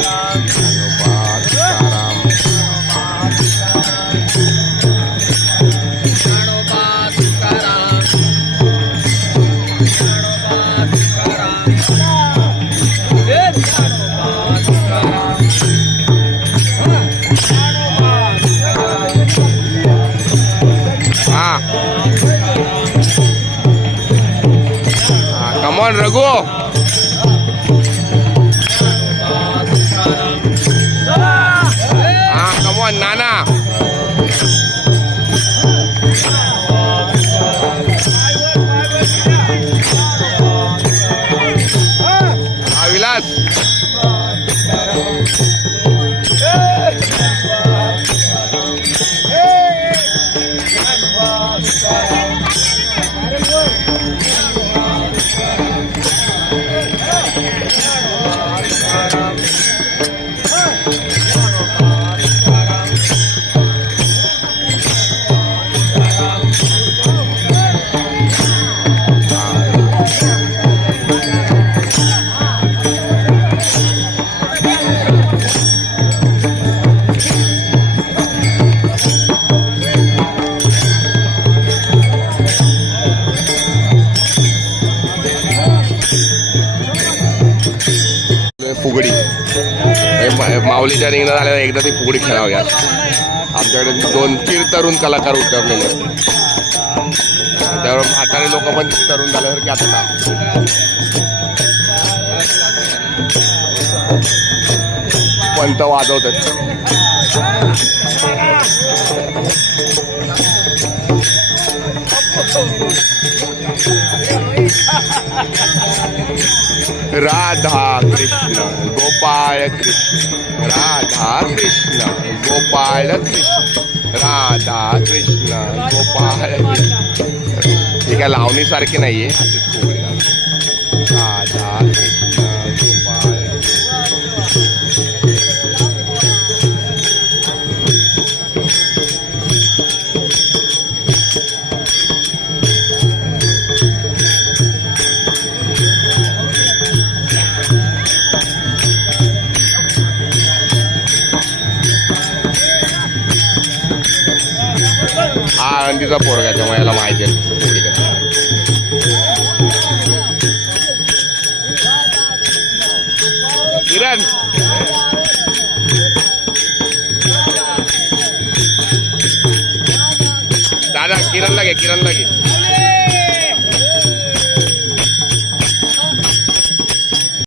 तुकाराम ज्ञानोबा तुकाराम फुगडी. हे माऊलीच्या रिंगणात झाल्यावर एकदा ती फुगडी खेळावी आमच्याकडे दोन तीन तरुण कलाकार उतरलेले त्यावर म्हातारे लोक पण तरुण झाल्यासारखे आता. पंत वाजवतात. राधा कृष्ण गोपाळ कृष्ण राधा कृष्ण गोपाळ कृष्ण राधा कृष्ण गोपाळ कृष्ण. ही काय लावणीसारखी नाहीये. असेच आहे. राधा कृष्ण. हा आनंदीचा पोरगा त्यामुळे याला माहिती आहे. किरण! दादा किरण लागे किरण लागे